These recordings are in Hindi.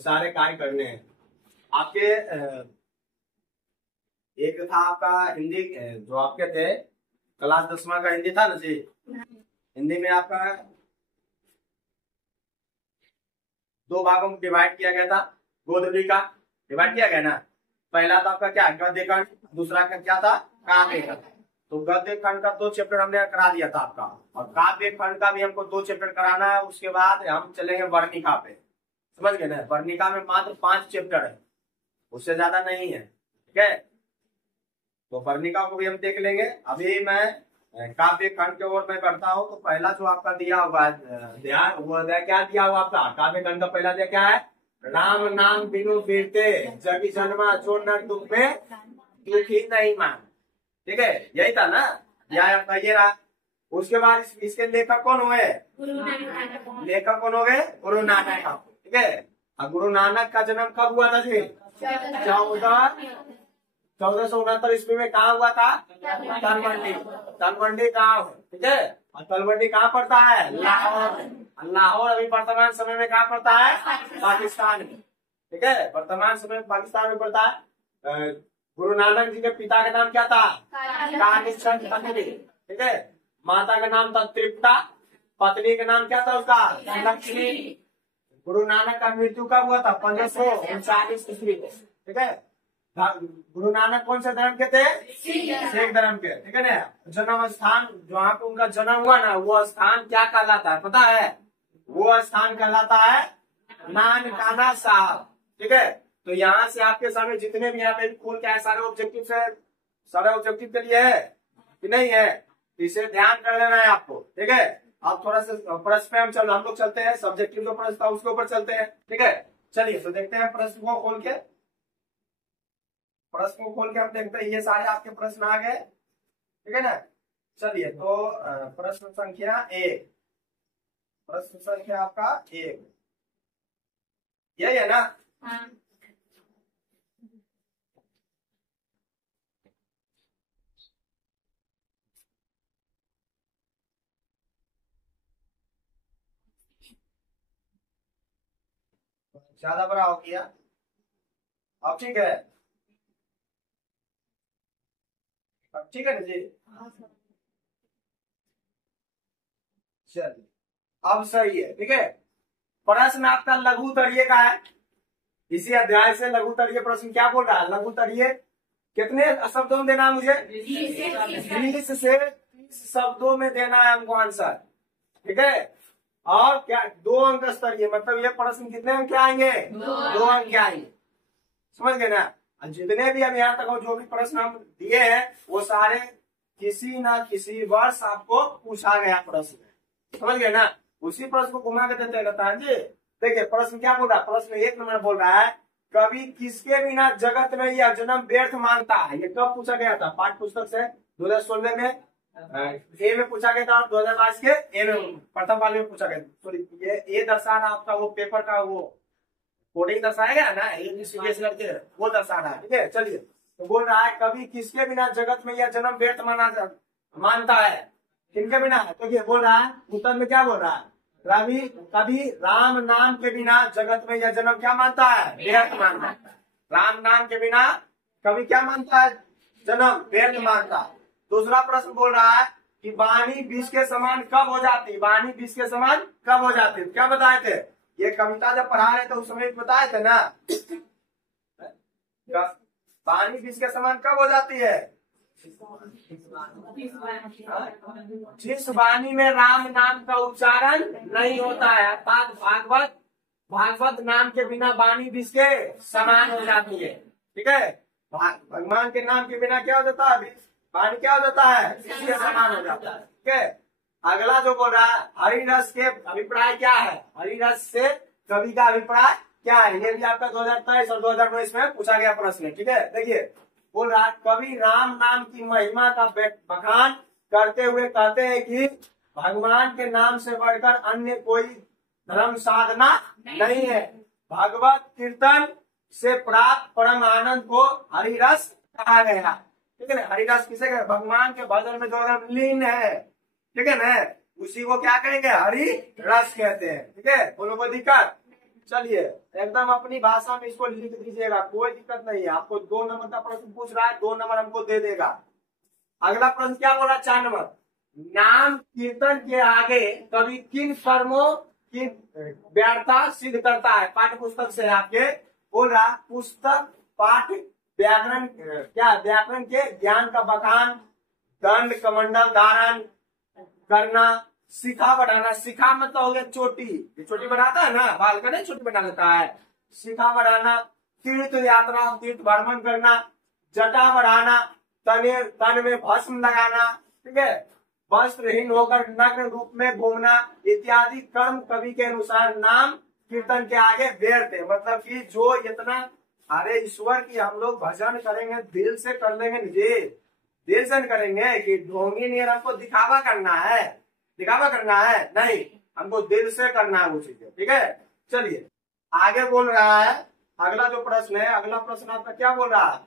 सारे कार्य करने हैं आपके। एक था आपका हिंदी, जो आपके थे क्लास 10वां का हिंदी था ना जी। हिंदी में आपका 2 भागों में डिवाइड किया गया था, गोधली का डिवाइड किया गया ना। पहला था आपका क्या, गद्य खंड, दूसरा का क्या था, काव्य खंड। तो गद्य खंड का 2 चैप्टर हमने करा दिया था आपका, और काव्य खंड का भी हमको 2 चैप्टर कराना है। उसके बाद हम चलेंगे वर्णिका पे, समझ गए ना। वर्णिका में मात्र 5 चैप्टर है, उससे ज्यादा नहीं है, ठीक है। तो वर्णिका को भी हम देख लेंगे। अभी मैं काव्य खंड की ओर मैं करता हूँ। तो पहला जो आपका दिया हुआ अध्याय, वो अध्याय क्या दिया हुआ आपका, काव्य खंड का पहला अध्याय क्या है, राम नाम बिनु फिरते जगी जन्मा जो नर दुख में दुखी नहीं मान, ठीक है, यही था ना। यह आपका ये रहा। उसके बाद इसके लेखक कौन हुए, लेखक कौन हो गए, गुरु नानक, ठीक है। और गुरु नानक का जन्म कब हुआ था जी, 1469 ईस्वी में। कहाँ हुआ था, तलवंडी। तलवंडी गाँव, ठीक है। और तलवंडी कहाँ पड़ता है, लाहौर। लाहौर अभी वर्तमान समय में कहाँ पड़ता है, पाकिस्तान में, ठीक है। वर्तमान समय में पाकिस्तान में पड़ता है। गुरु नानक जी के पिता का नाम क्या था, कालीचंद खत्री, ठीक है। माता का नाम था तृप्ता, पत्नी का नाम क्या था उसका, लक्ष्मी। गुरु नानक का मृत्यु कब हुआ था, 1539 ईस्वी को, ठीक है। गुरु नानक कौन से धर्म के थे, सिख धर्म के, ठीक है ना। जन्म स्थान जहाँ पे उनका जन्म हुआ ना, वो स्थान क्या कहलाता है पता है, वो स्थान कहलाता है नानकाना साहब, ठीक है। तो यहाँ से आपके सामने जितने भी यहाँ पे खोल के आए सारे ऑब्जेक्टिव है, सारे ऑब्जेक्टिव के लिए है कि नहीं है, इसे ध्यान कर लेना है आपको, ठीक है। आप थोड़ा सा प्रश्न पे हम लोग चलते हैं, सब्जेक्टिव जो प्रश्न था उसके ऊपर चलते हैं, ठीक है। चलिए तो देखते हैं प्रश्न को खोल के, प्रश्न को खोल के हम देखते हैं। ये सारे आपके प्रश्न आ गए, ठीक है ना। चलिए तो प्रश्न संख्या 1, प्रश्न संख्या आपका 1 यही है ना। हाँ। ज्यादा बड़ा हो गया, अब ठीक है, अब ठीक है ना जी। चलिए अब सही है, ठीक है। प्रश्न आपका लघु तरीये का है, इसी अध्याय से लघु तरीये प्रश्न क्या बोल रहा है, लघु तरीये कितने शब्दों में देना है मुझे, 20 से 30 शब्दों में देना है हमको आंसर, ठीक है। और क्या 2 अंक स्तरीय, मतलब ये प्रश्न कितने अंक आएंगे, 2 अंक आएंगे, समझ गए ना। जितने भी हम यहाँ तक जो भी प्रश्न हम दिए हैं वो सारे किसी ना किसी वर्ष आपको पूछा गया प्रश्न, समझ गए ना। उसी प्रश्न को घुमा के देते रहता है जी। देखिए प्रश्न क्या बोल रहा है, प्रश्न 1 नंबर बोल रहा है, कभी किसके बिना जगत में यह जन्म व्यर्थ मानता है। ये कब पूछा गया था, पाठ्य पुस्तक से 2016 में ए में पूछा गया था, और 2022 के ए में प्रथम वाले में पूछा गया। सॉरी ये दर्शा रहा आपका वो पेपर का वो कोडिंग दर्शाया गया ना, सीबीएसई लड़के वो दर्शा रहा है, ठीक है। चलिए तो बोल रहा है कभी किसके बिना जगत में यह जन्म व्यर्थ मानता है, किनके बिना है। तो ये बोल रहा है उत्तर में क्या बोल रहा है, रवि कभी राम नाम के बिना जगत में यह जन्म क्या मानता है, व्यर्थ मानता है। राम नाम के बिना कभी क्या मानता है, जन्म व्यर्थ मानता है। दूसरा प्रश्न बोल रहा है कि वाणी विष के समान कब हो जाती, वाणी विष के समान कब हो जाती, क्या बताए थे, ये कविता जब पढ़ा रहे थे उस समय बताए थे ना, वाणी विष के समान कब हो जाती है, जिस वाणी में राम नाम का उच्चारण नहीं होता है, अर्थात भागवत नाम के बिना वाणी विष के समान हो जाती है, ठीक है। भगवान के नाम के बिना क्या हो जाता है, वाणी क्या हो जाता है, विष के समान हो जाता है, ठीक है। अगला जो बोल रहा है हरिरस के अभिप्राय क्या है, हरिरस से कवि का अभिप्राय क्या है, ये भी आपका 2023 और 2019 में पूछा गया प्रश्न है, ठीक है। देखिए बोल रहा है कवि राम नाम की महिमा का बखान करते हुए कहते हैं कि भगवान के नाम से बढ़कर अन्य कोई धर्म साधना नहीं है, भागवत कीर्तन से प्राप्त परम आनंद को हरिरस कहा गया, ठीक है ना। हरिरस किसे कहते, भगवान के भजन में जो लीन है, ठीक है ना, उसी को क्या कहेंगे, हरि रस कहते हैं, ठीक है। बोलो कोई दिक्कत। चलिए एकदम अपनी भाषा में इसको लिख दीजिएगा, कोई दिक्कत नहीं है। आपको 2 नंबर का प्रश्न पूछ रहा है, 2 नंबर हमको दे देगा। अगला प्रश्न क्या बोला, 4 नंबर, नाम कीर्तन के आगे कवि किन कर्मों की व्यर्थता सिद्ध करता है? पाठ्य पुस्तक से आपके बोल रहा, पुस्तक पाठ व्याकरण, क्या व्याकरण के ज्ञान का बखान, दंड कमंडल धारण करना, शिखा बढ़ाना। शिखा मतलब हो गया चोटी, चोटी बढ़ाता है ना, बाल का नहीं चोटी बना देता है। शिखा बढ़ाना, तीर्थ यात्रा, तीर्थ भ्रमण करना, जटा बढ़ाना, तन में भस्म लगाना, ठीक है, वस्त्रहीन होकर नग्न रूप में घूमना इत्यादि कर्म कवि के अनुसार नाम कीर्तन के आगे व्यर्थ है। मतलब कि जो इतना, अरे ईश्वर की हम लोग भजन करेंगे दिल से कर लेंगे, दिल से करेंगे कि ढोंगी नहीं हमको दिखावा करना है, दिखावा करना है नहीं, हमको दिल से करना है वो चीजें, ठीक है। चलिए आगे बोल रहा है, अगला जो प्रश्न है, अगला प्रश्न आपका क्या बोल रहा है,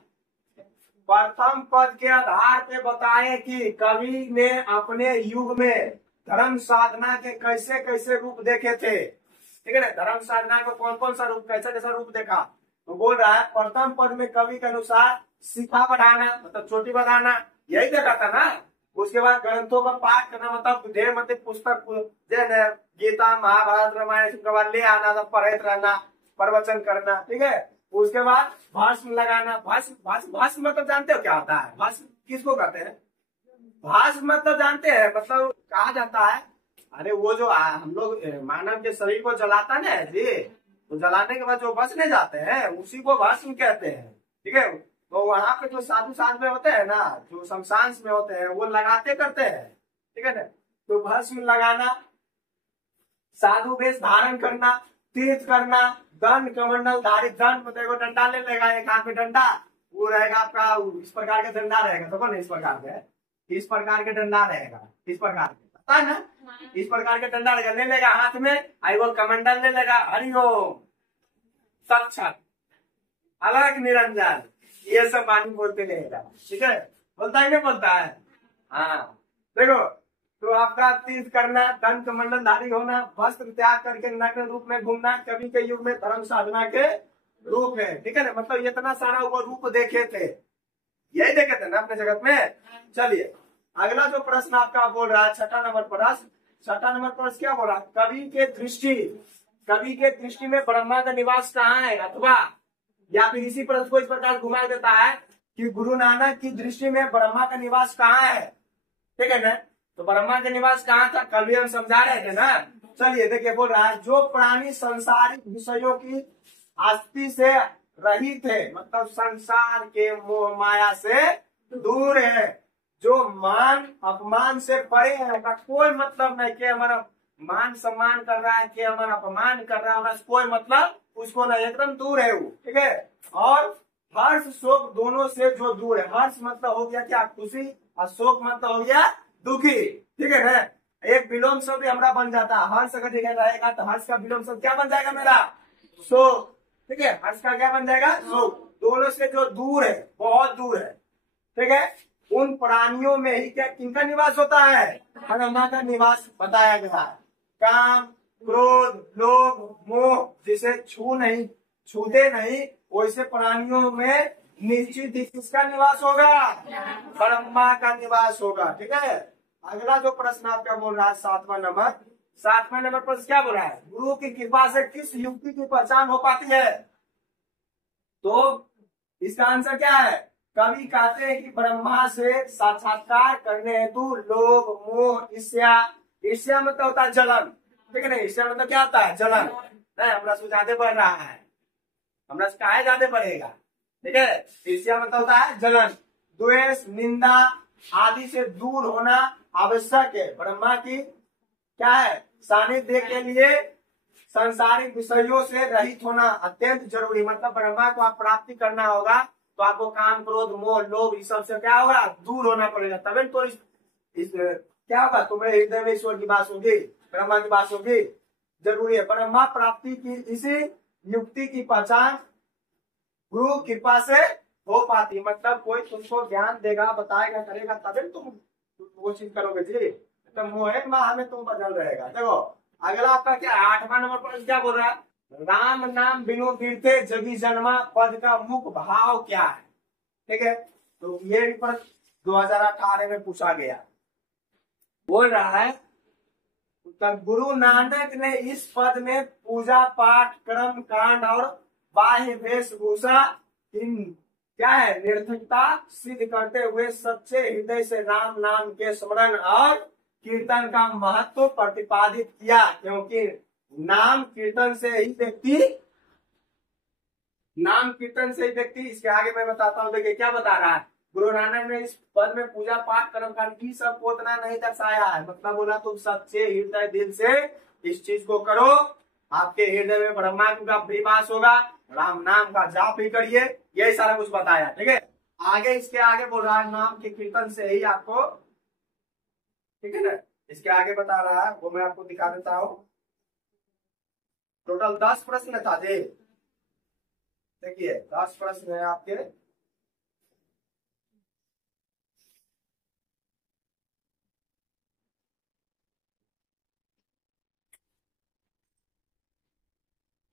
प्रथम पद के आधार पे बताएं कि कवि ने अपने युग में धर्म साधना के कैसे कैसे रूप देखे थे, ठीक है ना। धर्म साधना को कौन कौन सा रूप, कैसा कैसा रूप देखा, तो बोल रहा है प्रथम पद में कवि के अनुसार शिखा बढ़ाना मतलब चोटी बढ़ाना, यही देखा था ना। उसके बाद ग्रंथों का पाठ करना मतलब ढेर मतलब पुस्तक जैसे गीता महाभारत रामायण ले आना, पढ़ते रहना, प्रवचन करना, ठीक है। उसके बाद भाष्म लगाना, भाष्म मतलब जानते हो क्या होता है, भाष्म किसको कहते हैं, भाष्म मतलब जानते हैं, मतलब कहा जाता है, अरे वो जो हम लोग मानव के शरीर को जलाता ना जी, तो जलाने के बाद जो बचने जाते हैं उसी को भस्म कहते हैं, ठीक है। तो वहां पे जो साधु साध में होते हैं ना, जो शमशान में होते हैं, वो लगाते करते हैं, ठीक है ना। तो भस्म लगाना, साधु वेश धारण करना, तीर्थ करना, दंड कमंडल धारी, दंड मतलब डंडा ले लेगा, एक हाथ में डंडा वो रहेगा आपका, इस प्रकार का डंडा रहेगा, तो कौन इस प्रकार का, इस प्रकार के डंडा रहेगा, इस प्रकार के, पता है ना, इस प्रकार के डंडा ले लेगा हाथ में, आई वो कमंडल ले लेगा, हरिओम सक्षत अलग निरंजन, ये सब वाणी बोलते रहेगा, ठीक है। बोलता है नहीं बोलता है, हाँ। देखो तो आपका तीर्थ करना, दंड कमंडल धारी होना, वस्त्र त्याग करके नग्न रूप में घूमना कवि के युग में धर्म साधना के रूप है, ठीक है ना। मतलब इतना सारा वो रूप देखे थे, यही देखे थे ना अपने जगत में। चलिए अगला जो प्रश्न आपका बोल रहा है, 6 नंबर प्रश्न, 6 नंबर प्रश्न क्या बोल रहा है, कवि के दृष्टि में ब्रह्मा का निवास कहाँ है, अथवा या फिर इसी प्रश्न को इस प्रकार घुमा देता है कि गुरु नानक की दृष्टि में ब्रह्मा का निवास कहाँ है, ठीक है ना। तो ब्रह्मा का निवास कहाँ था, कल भी हम समझा रहे थे ना। चलिए देखिए बोल रहा है, जो प्राणी संसारिक विषयों की आस्ति से रहित है, मतलब संसार के मोह माया से दूर है, जो मान अपमान से परे है, का कोई मतलब नहीं कि हमारा मान सम्मान कर रहा है कि हमारा अपमान कर रहा है, कोई मतलब उसको नहीं, एकदम दूर है वो, ठीक है। और हर्ष शोक दोनों से जो दूर है, हर्ष मतलब हो गया क्या खुशी, और शोक मतलब हो गया दुखी, ठीक है ना। एक विलोम शब्द हमारा बन जाता है, हर्ष अगर जगह रहेगा तो हर्ष का विलोम शब्द क्या बन जाएगा मेरा, शोक, ठीक है। हर्ष का क्या बन जाएगा, शोक। दोनों से जो दूर है, बहुत दूर है, ठीक है। उन प्राणियों में ही क्या किनका निवास होता है, ब्रह्मा का निवास बताया गया है। काम क्रोध लोभ मोह जिसे छूते नहीं, वैसे प्राणियों में निश्चित ही किसका निवास होगा, ब्रह्मा का निवास होगा, ठीक है। अगला जो प्रश्न आपका बोल रहा है 7वां नंबर प्रश्न क्या बोल रहा है, गुरु की कृपा से किस युक्ति की पहचान हो पाती है, तो इसका आंसर क्या है, कवि कहते हैं कि ब्रह्मा से साक्षात्कार करने हेतु लोभ मोह ईर्ष्या मतलब होता है जलन, ठीक है ना। ईर्ष्या मतलब क्या होता है, जलन, नहीं हमरा से ज्यादा बढ़ रहा है, हमरा से काहे ज्यादा बढ़ेगा, ठीक है। ईर्ष्या मतलब होता है जलन। द्वेष निंदा आदि से दूर होना आवश्यक है, ब्रह्मा की क्या है, सानिध्य के लिए सांसारिक विषयों से रहित होना अत्यंत जरूरी, मतलब ब्रह्मा को आप प्राप्ति करना होगा तो आपको काम क्रोध मोह लोभ इस सब से क्या होगा, दूर होना पड़ेगा, तभी तो इस क्या होगा, तुम्हारे हृदय में ईश्वर की बात होगी, ब्रह्मा की बात होगी, जरूरी है। ब्रह्मा प्राप्ति की इसी युक्ति की पहचान गुरु कृपा से हो पाती, मतलब कोई तुमको ज्ञान देगा बताएगा करेगा तभी तुम वो चीज करोगे जी, तो मोहे माह में तुम बदल रहेगा। देखो अगला आपका क्या 8वां नंबर पर क्या बोल रहा है, राम नाम बिनु तीर्थे जगी जन्मा पद का मुख्य भाव क्या है। ठीक है, तो ये भी प्रश्न 2018 में पूछा गया। बोल रहा है गुरु नानक ने इस पद में पूजा पाठ कर्म कांड और बाह्य वेशभूषा इन क्या है निरर्थकता सिद्ध करते हुए सच्चे हृदय से राम नाम के स्मरण और कीर्तन का महत्व प्रतिपादित किया, क्योंकि नाम कीर्तन से ही व्यक्ति इसके आगे मैं बताता हूँ। देखिए क्या बता रहा है, गुरु नानक ने इस पद में पूजा पाठ कर्म कांड की सब को उतना नहीं दर्शाया है। मतलब बोला तुम सच्चे हृदय दिल से इस चीज को करो, आपके हृदय में ब्रह्मांड का विवास होगा, राम नाम का जाप ही करिए, यही सारा कुछ बताया। ठीक है, आगे इसके आगे बोल रहा है नाम के कीर्तन से ही आपको, ठीक है ना, इसके आगे बता रहा है वो मैं आपको दिखा देता हूँ। टोटल 10 प्रश्न था जी। देखिए 10 प्रश्न है आपके।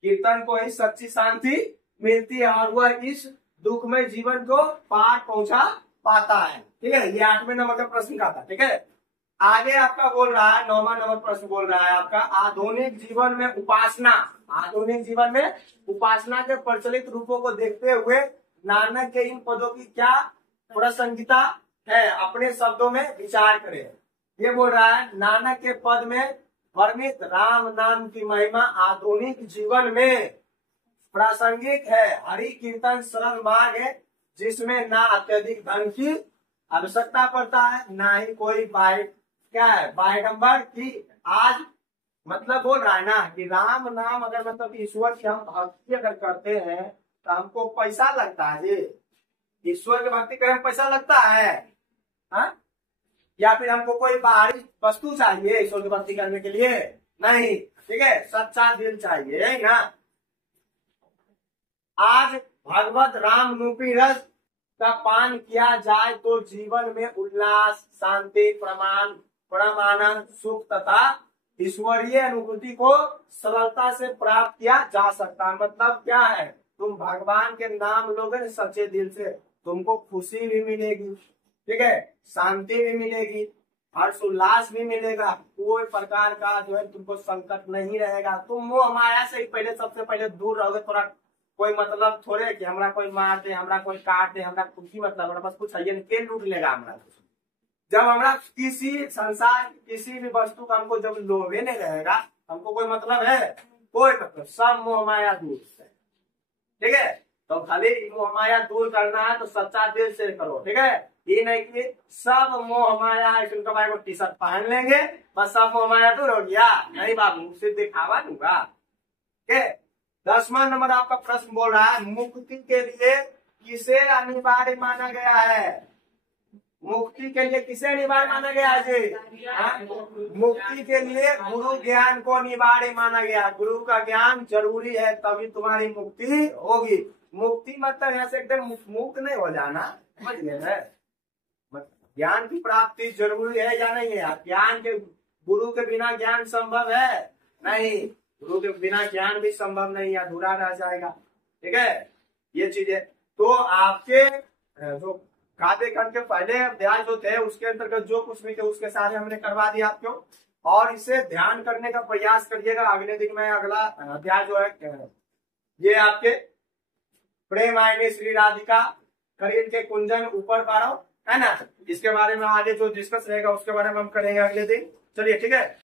कीर्तन को ही सच्ची शांति मिलती है और वह इस दुखमय जीवन को पार पहुंचा पाता है। ठीक है, ये 8वें नंबर का प्रश्न का था। ठीक है, आगे आपका बोल रहा है 9वां नंबर प्रश्न बोल रहा है आपका आधुनिक जीवन में उपासना के प्रचलित रूपों को देखते हुए नानक के इन पदों की क्या प्रासंगिकता है, अपने शब्दों में विचार करें। ये बोल रहा है नानक के पद में वर्णित राम नाम की महिमा आधुनिक जीवन में प्रासंगिक है। हरि कीर्तन सरल मार्ग है जिसमें ना अत्यधिक धन की आवश्यकता पड़ता है, ना ही कोई बाह्यडंबर की। आज मतलब बोल रहा है ना कि राम नाम अगर मतलब ईश्वर की हम भक्ति अगर करते हैं तो हमको पैसा लगता है जी। ईश्वर की भक्ति करने में पैसा लगता है हा? या फिर हमको कोई बाहरी वस्तु चाहिए ईश्वर की भक्ति करने के लिए? नहीं। ठीक है, सच्चा दिल चाहिए, है ना। आज भगवत राम रूपी रस का पान किया जाए तो जीवन में उल्लास, शांति, परमानंद, सुख तथा ईश्वरीय अनुभूति को सरलता से प्राप्त किया जा सकता है। मतलब क्या है, तुम भगवान के नाम लोगे सच्चे दिल से, तुमको खुशी भी मिलेगी, ठीक है, शांति भी मिलेगी, हर्षोल्लास भी मिलेगा, कोई प्रकार का जो है तुमको संकट नहीं रहेगा। तुम मोह माया से ही पहले सबसे पहले दूर रहोगे। थोड़ा कोई मतलब थोड़े कि हमरा कोई मार दे, हमरा कोई काट दे, हमरा कुछ मतलब बस कुछ है के लूट लेगा हमरा। जब हमरा किसी संसार किसी भी वस्तु का हमको जब लोभे नहीं रहेगा, हमको कोई मतलब है, कोई मतलब, सब मोह माया दूर से। ठीक है, तो खाली मोह माया दूर करना है तो सच्चा दिल से करो। ठीक है, ये नहीं कि सब मोह माया है को टी शर्ट पहन लेंगे बस सब मोह माया दूर हो गया, नहीं बाबू, सिर्फ दिखावा दूंगा। ठीक है, 10वां नंबर आपका प्रश्न बोल रहा है मुक्ति के लिए किसे अनिवार्य माना गया है? मुक्ति के लिए किसे अनिवार्य माना गया है जी? मुक्ति के लिए गुरु ज्ञान को अनिवार्य माना गया। गुरु का ज्ञान जरूरी है तभी तुम्हारी मुक्ति होगी। मुक्ति मतलब यहाँ से एकदम मुक्त नहीं हो जाना, समझ गए? ज्ञान की प्राप्ति जरूरी है या नहीं है? ज्ञान के गुरु के बिना ज्ञान संभव है नहीं, गुरु के बिना ज्ञान भी संभव नहीं, अधूरा रह जाएगा। ठीक है, ये चीजें तो आपके जो काव्य खंड के पहले अध्याय जो थे उसके अंतर्गत जो कुछ भी थे उसके सारे हमने करवा दिया आपको, और इसे ध्यान करने का प्रयास करिएगा। अगले दिन में अगला अध्याय जो है ये आपके प्रेम आएंगे श्री राधिका करीन के कुंजन ऊपर पारो, है ना, इसके बारे में आगे जो डिस्कस रहेगा उसके बारे में हम करेंगे अगले दिन। चलिए ठीक है।